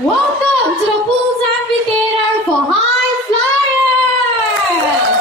Welcome to the Pools Amphitheater for High Flyers!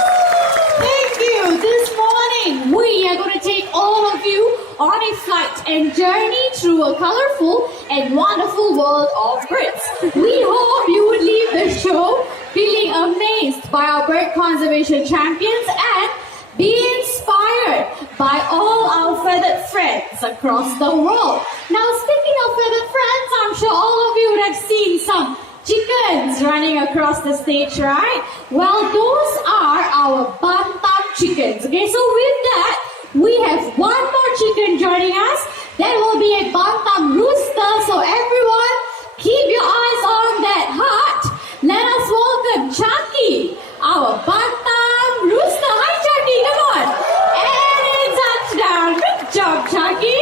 Thank you. This morning, we are going to take all of you on a flight and journey through a colorful and wonderful world of birds. We hope you would leave the show feeling amazed by our bird conservation champions and be inspired by all our feathered friends across the world. Now, speaking of feathered friends, I'm sure all of you would have seen some chickens running across the stage, right? Well, those are our bantam chickens. Okay, so with that, we have one more chicken joining us. That will be a bantam rooster. So everyone, keep your eyes on that heart. Let us welcome Chucky, our bantam rooster. Hi, Chucky, come on. And it's touchdown. Good job, Chucky.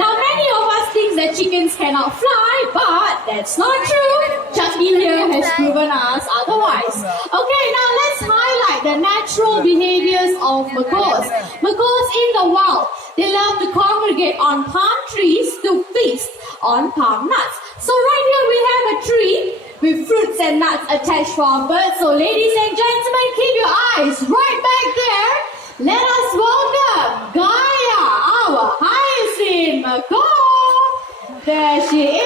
Now, many of us think that chickens cannot fly, but that's not true. Chucky here has proven us otherwise. Okay, now let's highlight the natural behaviors of macaws. Macaws in the wild, they love to congregate on palm trees to feast on palm nuts. So right here we have a tree with fruits and nuts attached for our birds. So ladies and gentlemen, keep your eyes right back there. Let us welcome Gaia, our hyacinth macaw. There she is.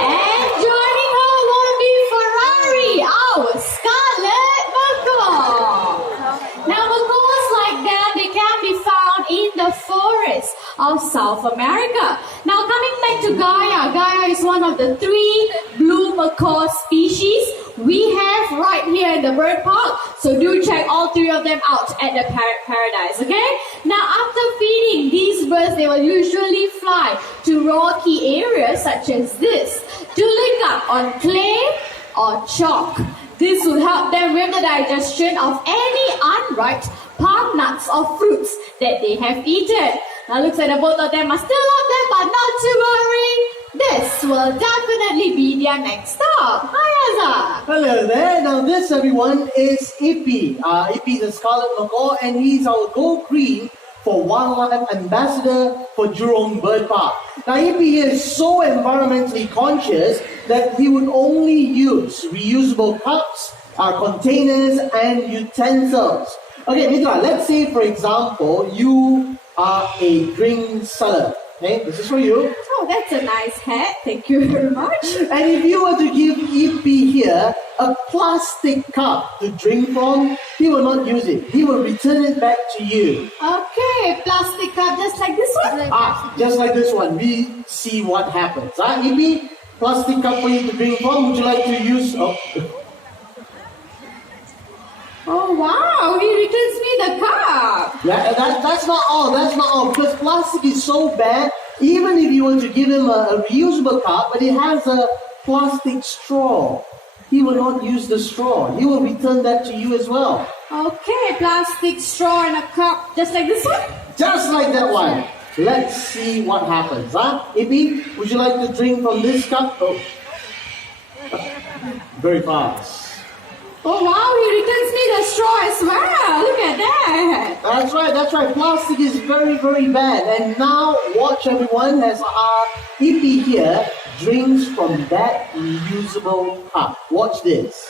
And joining her will be Ferrari, our scarlet macaw. Now macaws like that, they can be found in the forest of South America. Now coming back to Gaia, Gaia is one of the 3 blue macaw species we have right here in the bird park. So do check all 3 of them out at the Parrot Paradise, okay? Now after feeding these birds, they will usually fly to rocky areas such as this to lick up on clay or chalk. This will help them with the digestion of any unripe palm nuts or fruits that they have eaten. Now looks like the both of them are still up there, but not to worry. This will definitely be their next stop. Hi, Azza. Hello there. Now this, everyone, is Ippy. Ippy is a scarlet macaw and he's our gold green for Wildlife Ambassador for Jurong Bird Park. Now Ippy is so environmentally conscious that he would only use reusable cups, containers and utensils. Okay, Mitra, let's say for example, you are a drink seller. Okay, this is for you. Oh, that's a nice hat. Thank you very much. And if you were to give Ippy here a plastic cup to drink from, he will not use it. He will return it back to you. Okay, plastic cup just like this one? Just like this one. We see what happens. Ippy, plastic cup for you to drink from. Would you like to use... Oh wow, he returns me the cup. Yeah, that's not all. That's not all. Because plastic is so bad, even if you were to give him a reusable cup, but it has a plastic straw, he will not use the straw. He will return that to you as well. Okay, plastic straw and a cup, just like this one? Just like that one. Let's see what happens. Ippy, would you like to drink from this cup? Oh. Very fast. Oh wow, he returns me the straw as well. Look at that. That's right, that's right. Plastic is very, very bad. And now, watch everyone, as our Ippy here drinks from that reusable cup. Watch this.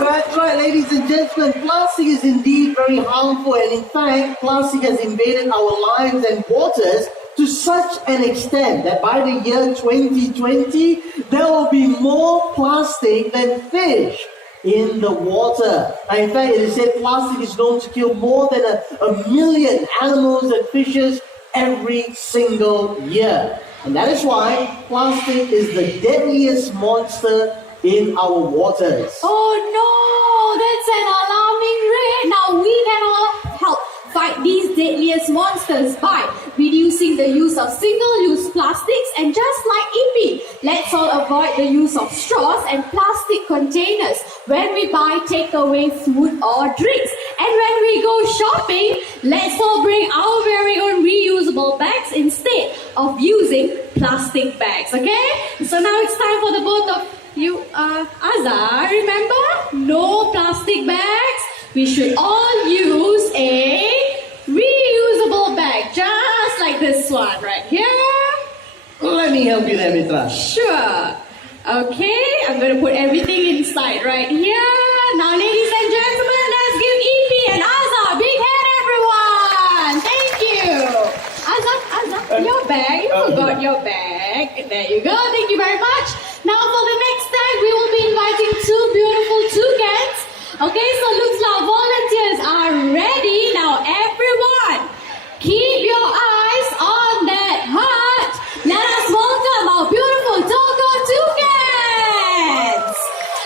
That's right, ladies and gentlemen. Plastic is indeed very harmful, and in fact, plastic has invaded our lives and waters to such an extent that by the year 2020, there will be more plastic than fish. in the water. Now, in fact, it is said plastic is known to kill more than a million animals and fishes every single year. And that is why plastic is the deadliest monster in our waters. Oh no, that's an alarming rate. Now we can all help fight these deadliest monsters by reducing the use of single-use plastics, and just like EP, let's all avoid the use of straws and plastic containers when we buy takeaway food or drinks. And when we go shopping, let's all bring our very own reusable bags instead of using plastic bags, okay? So now it's time for the both of you, Azhar, remember? No plastic bags. We should all use a reusable bag, just like this one right here. Let me help you there, Mitra. Sure. Okay, I'm going to put everything inside right here. Now, ladies and gentlemen, let's give EP and Azhar a big hand, everyone. Thank you. Azhar, your bag. You forgot your bag. There you go. Thank you very much. Now, for the next tag, we will be inviting two beautiful toucans. Okay, so looks like volunteers are ready. Now, everyone, keep your eyes on that heart. Let us welcome our beautiful Togo toucans.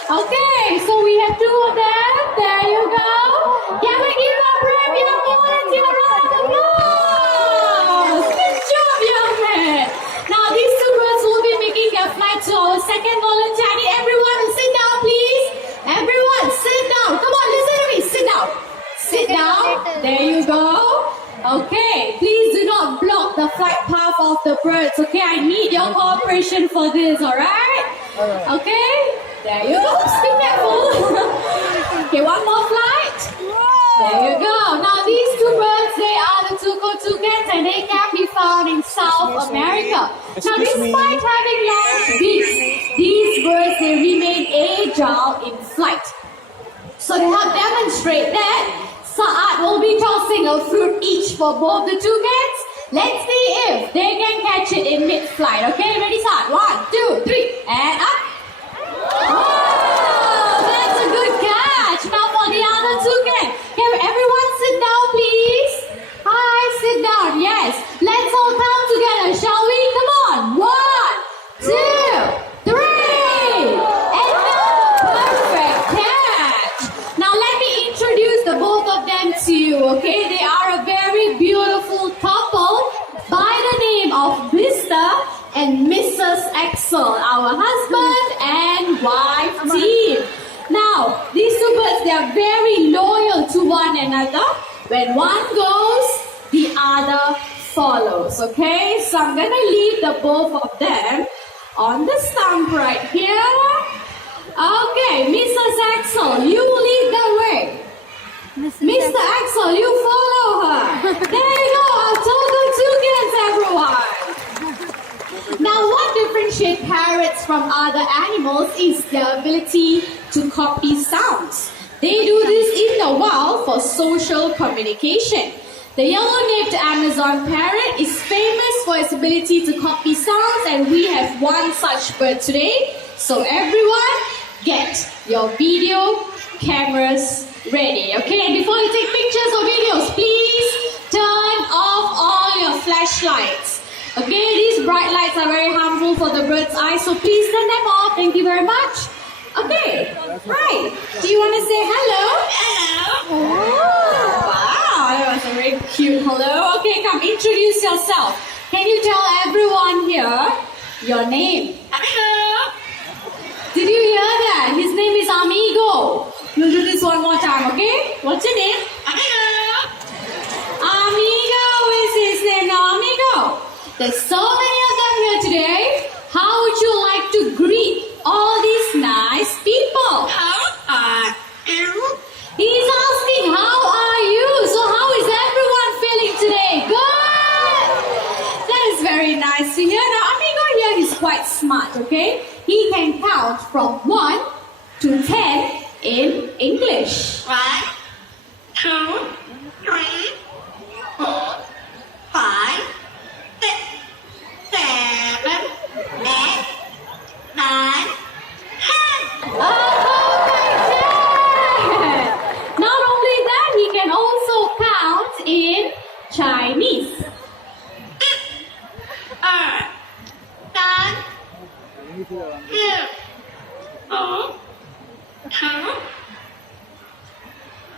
Okay, so we have two of them. There you go. Can we give a brave young volunteer a round of applause? Good job, young man. Now, these two birds will be making their flight to our second volunteer. I need everyone to sit down, please. Everyone, sit down. Come on, listen to me. Sit down. Sit down. There you go. Okay, please do not block the flight path of the birds. Okay, I need your cooperation for this, alright? Okay, there you go. Oops, be careful. Okay, one more flight. There you go. Now, these two birds, they are the Tuco toucans, and they can be found in South America. Now, despite having long beaks, these birds, they remain agile in flight. So to help demonstrate that, Saad will be tossing a fruit each for both the toucans. Let's see if they can catch it in mid-flight. Okay, ready, Saad? 1, 2, 3, and up. Oh, that's a good catch. Now for the other toucan. Can everyone sit down, please? Hi, sit down. Yes. Let's all count together, shall we? Come on. 1, 2, 3. And perfect catch. Now let me introduce the both of them to you, okay? They are a very beautiful couple by the name of Mr. and Mrs. Axel, our husband and wife team. Now, these two birds, they are very loyal to one another. When one goes, the other follows, okay? So I'm gonna leave the both of them on the stump right here. Okay, Mrs. Axel, you lead the way. Mr. Axel, you follow her. There you go, our Togo toucans, everyone. Now, what differentiates parrots from other animals is their ability to copy sounds. They do this in the wild for social communication. The yellow-napped Amazon parrot is famous for its ability to copy sounds, and we have one such bird today. So everyone, get your video cameras ready, okay? And before you take pictures or videos, please turn off all your flashlights. Okay, these bright lights are very harmful for the bird's eyes, so please turn them off. Thank you very much. Okay, hi. Do you want to say hello? Hello. Oh, wow, that was a very cute hello. Okay, come introduce yourself. Can you tell everyone here your name? Hello. Did you hear that? His name is Amigo. We'll do this one more time, okay? What's your name? Amigo. Amigo is his name. Now, Amigo, there's so many of them here today. How would you like to greet all these nice people? How are you? He's asking, how are you? So how is everyone feeling today? Good. That is very nice to hear. Now, Amigo here is quite smart, okay? He can count from 1 to 10 in English. 1, 2, 3, 4, 5, 6, 7, 8, 9, 10. Oh, in Chinese. 二三四五6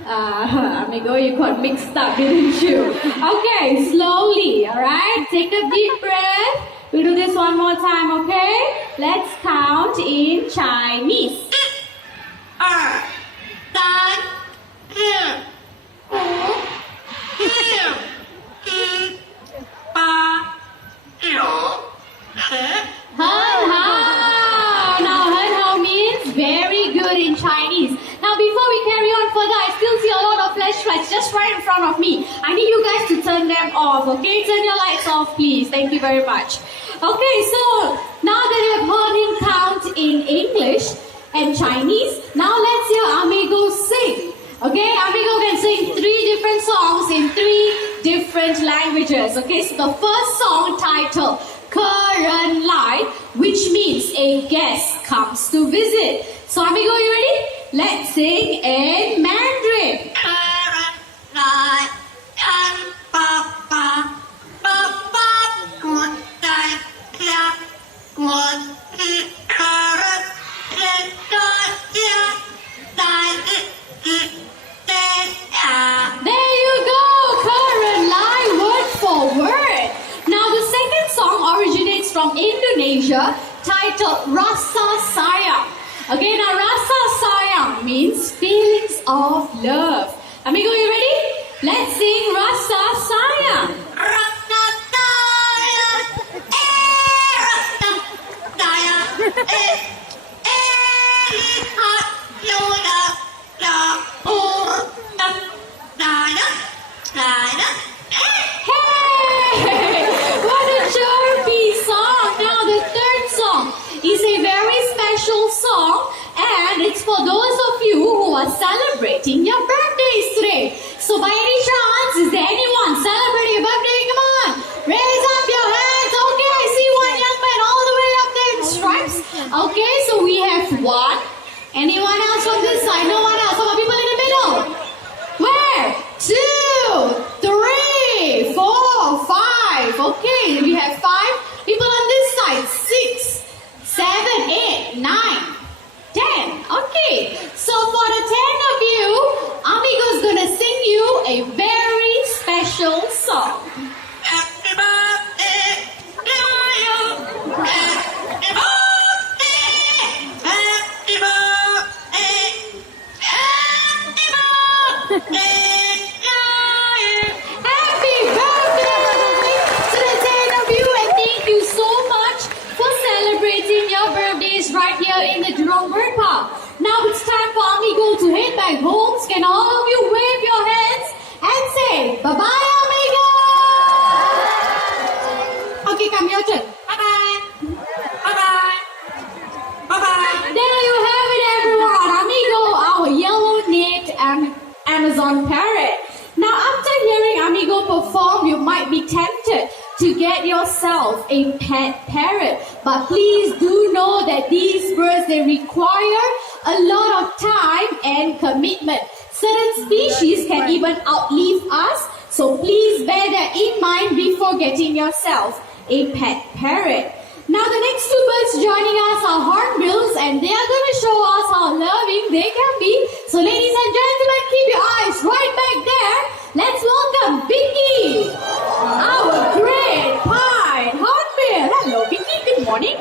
Amigo, you got mixed up, didn't you? Okay, slowly, alright? Take a deep breath. We'll do this one more time, okay? Let's count in Chinese. 二三四五六七八九十。 Hen hao. Now hen hao means very good in Chinese. Now before we carry on further, I still see a lot of flashlights just right in front of me. I need you guys to turn them off, okay? Turn your lights off, please. Thank you very much. Okay, so now that you have heard him count in English and Chinese, now let's hear Amigo sing. Okay, Amigo can sing 3 different songs in 3 different languages. Okay, so the first song titled Current Light, which means a guest comes to visit. So Amigo, you ready? Let's sing in Mandarin. 客人来看爸爸，爸爸我在家，我是客人，现在家在日子对他。 There you go, current line word for word. Now the second song originates from Indonesia, titled Rasa Sayang. Okay, now Rasa Sayang means feelings of love. Amigo, you ready? Let's sing Rasa Sayang. Rasa sayang, rasa sayang, lihat sudah sayang, sayang. Hey, what a chirpy song. Now the third song is a very special song, and it's for those of you who are celebrating your birthdays today. So by any chance, is there anyone celebrating a birthday? Come on, raise up your hands. Okay, I see one young man all the way up there in stripes. Okay, so we have 1. Anyone else from this side? No one else. How about people in the middle? Where? 2, 3, 4, 5. Okay, we have 5 people on this side. 6, 7, 8, 9, 10. Okay, so for the 10 of you, Amigo's gonna sing you a very special song. Happy birthday to you. Happy birthday. Happy birthday. Happy birthday to you. Happy birthday to the 10 of you, and thank you so much for celebrating your birthdays right here in the Jurong Bird Park. Now it's time for Amigo to head back home. Can all of you wave your hands and say bye-bye, Amigo? Okay, come your turn. Bye-bye. Bye-bye. Bye-bye. There you have it, everyone. Amigo, our yellow-necked Amazon parrot. Now, after hearing Amigo perform, you might be tempted to get yourself a pet parrot. But please do know that these birds, they require a lot of time and commitment. Certain species can even outlive us, so please bear that in mind before getting yourself a pet parrot. Now the next 2 birds joining us are hornbills, and they are going to show us how loving they can be. So ladies and gentlemen, keep your eyes right back there. Let's welcome Vicky, our great pied hornbill. Hello Vicky, good morning.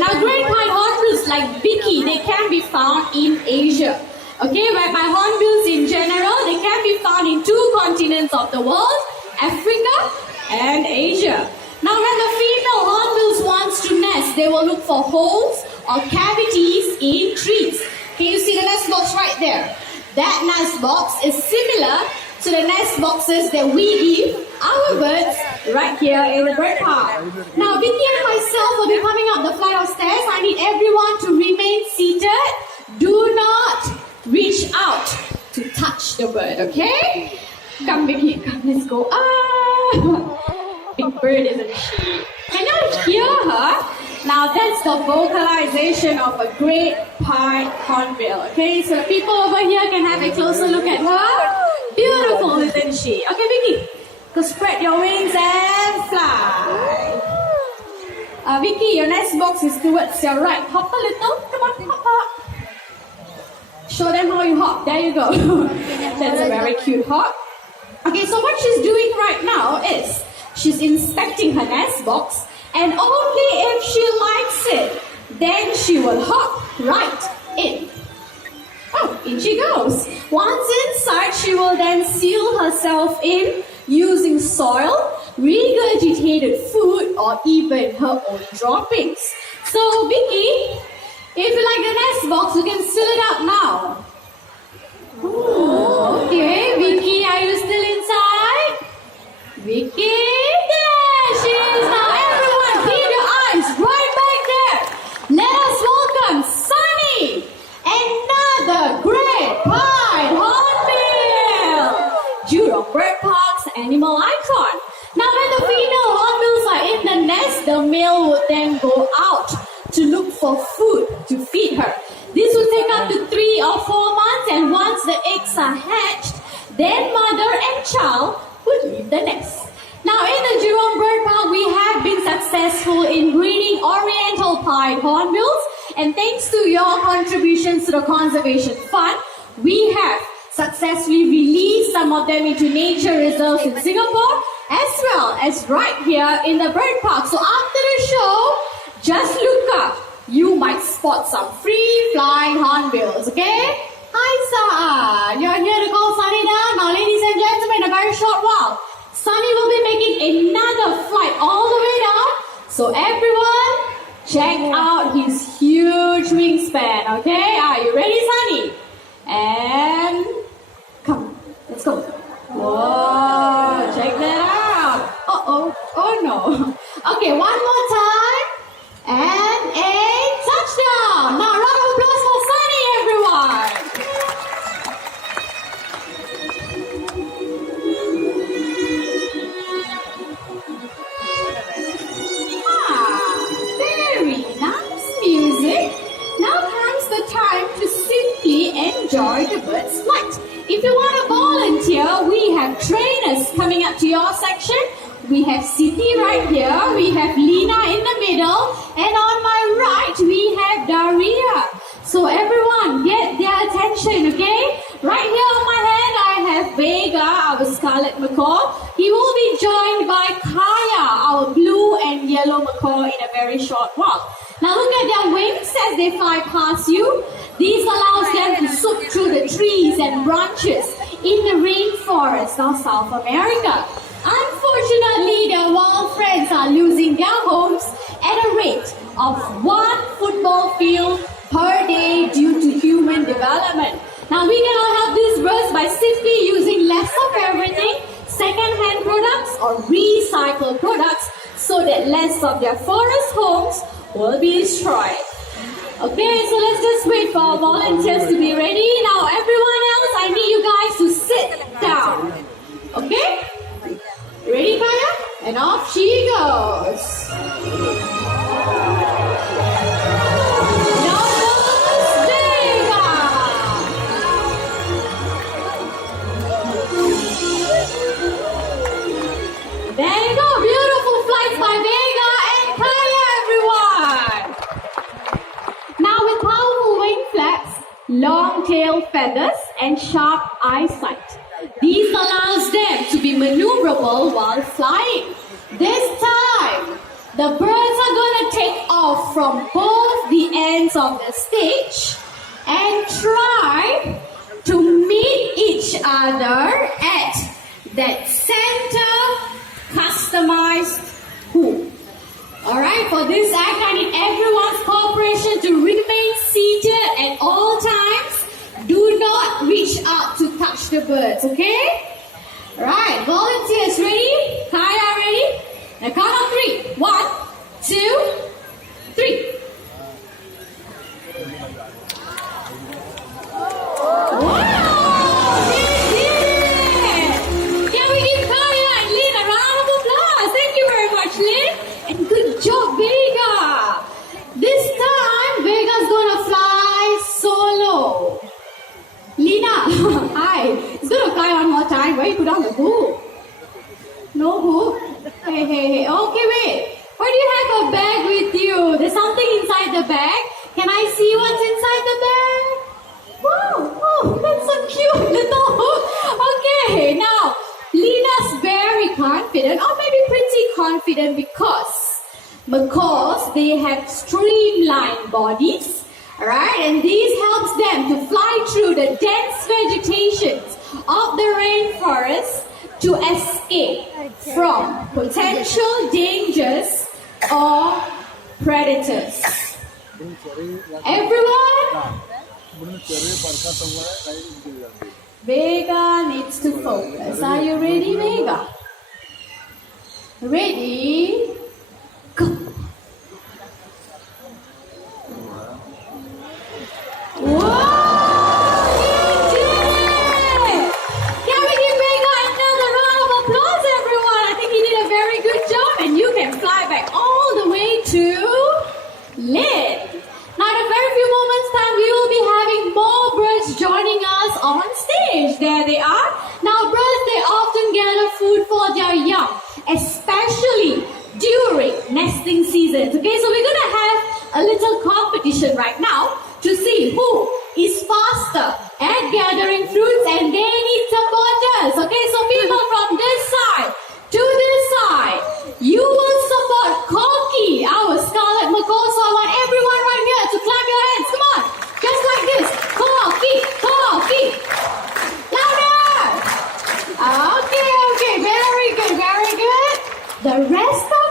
Now great pied hornbills like Vicky, they can be found in Asia. Okay, whereby hornbills in general, they can be found in 2 continents of the world, Africa and Asia. Now when the female hornbills wants to nest, they will look for holes or cavities in trees. Can you see the nest box right there? That nest box is similar to the nest boxes that we give our birds right here in the bird park. Now Vicky and myself will be coming up the flight of stairs. I need everyone to remain seated. Do not reach out to touch the bird, okay? Come Vicky, come, let's go. Big bird, isn't she? Can you hear her? Now that's the vocalization of a great pied hornbill. Okay, so the people over here can have a closer look at her. Beautiful, isn't she? Okay, Vicky, go spread your wings and fly. Vicky, your nest box is towards your right. Hop a little. Come on, hop up. Show them how you hop. There you go. That's a very cute hop. Okay, so what she's doing right now is she's inspecting her nest box, and only if she likes it, then she will hop right in. Oh, in she goes. Once inside, she will then seal herself in using soil, regurgitated food, or even her own droppings. So, Vicky, if you like the nest box, you can seal it up now. Ooh, okay, Vicky, are you still inside? Vicky, there she is now. Everyone, keep your eyes right back there. Let us welcome Sunny, another great pied hornbill, Jurong Bird Park's animal icon. Now, when the female hornbills are in the nest, the male would then go out to look for food to feed her. This will take up to 3 or 4 months, and once the eggs are hatched, then mother and child would leave the nest. Now, in the Jurong Bird Park, we have been successful in breeding Oriental pied hornbills, and thanks to your contributions to the Conservation Fund, we have successfully released some of them into nature reserves in Singapore, as well as right here in the bird park. So after the show, just look up. You might spot some free flying hornbills, okay? Hi, Sa'a. You're here to call Sunny down. Now, ladies and gentlemen, in a very short while, Sunny will be making another flight all the way down. So everyone, check out his huge wingspan, okay? Are you ready, Sunny? And come, let's go. Whoa, check that out. Uh-oh, oh no. Okay, one more time. And a touchdown. Now, round of applause for Sunny, everyone. Very nice music. Now comes the time to simply enjoy the bird's flight. If you want to volunteer, we have trainers coming up to your section. We have Siti right here, we have Lina in the middle, and on my right, we have Daria. So everyone, get their attention, okay? Right here on my hand, I have Vega, our scarlet macaw. He will be joined by Kaya, our blue and yellow macaw, in a very short while. Now look at their wings as they fly past you. This allows them to swoop through the trees and branches in the rainforest of South America. Unfortunately, their wild friends are losing their homes at a rate of 1 football field per day due to human development. Now, we cannot help these birds by simply using less of everything, second-hand products or recycled products, so that less of their forest homes will be destroyed. Okay, so let's just wait for our volunteers to be ready. Now, everyone else, I need you guys to sit down. Okay? Ready, Kaya? And off she goes. Now goes Vega. There you go. Beautiful flights by Vega and Kaya, everyone. Now with powerful wing flaps, long tail feathers, and sharp eyesight, these allows them to be maneuverable while flying. This time, the birds are going to take off from both the ends of the stage and try to meet each other at that center customized hoop. Alright, for this act, I need everyone's cooperation to remain seated at all times. Do not reach out to touch the birds, okay? Right, volunteers ready? Kaya ready? Now count on 3. 1, 2, 3. Wow! They did it! Can we give Kaya and Lynn a round of applause? Thank you very much, Lynn. And good job, Vega. This time, Vega's gonna fly solo. Lina, hi. It's gonna fly one more time. Who? No who? Hey. Okay, wait. Why do you have a bag with you? There's something inside the bag. Can I see what's inside the bag? Wow, oh, that's so cute, little. Okay, now Lena's very confident, or maybe pretty confident, because macaws, they have streamlined bodies, alright, and this helps them to fly through the dense vegetations of the rainforest to escape from potential dangers or predators. Everyone? Vega needs to focus. Are you ready, Vega? Ready? Go. Wow! You did it! Can we give Vega another round of applause, everyone? I think he did a very good job, and you can fly back all the way to Lynn. Now, in a very few moments' time, we will be having more birds joining us on stage. There they are. Now, birds, they often gather food for their young, especially during nesting seasons. Okay, so we're going to have a little competition right now to see who is faster at gathering fruits, and they need supporters. Okay, so people from this side to this side, you will support Corky, our scarlet macaw. So I want everyone right here to clap your hands. Come on, just like this. Corky, Corky. Louder. Okay, very good. The rest of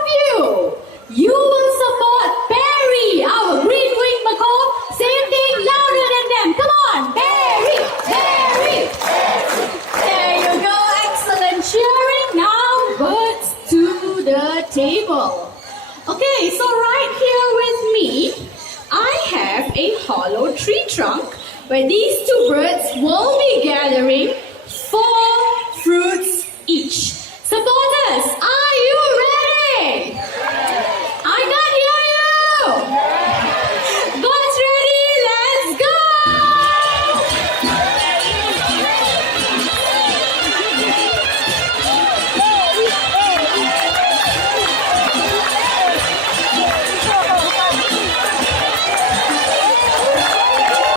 you will support Barry, our green-winged macaw. Same thing, louder than them. Come on, Barry. There you go, excellent cheering. Now, birds to the table. Okay, so right here with me, I have a hollow tree trunk where these two birds will be gathering 4 fruits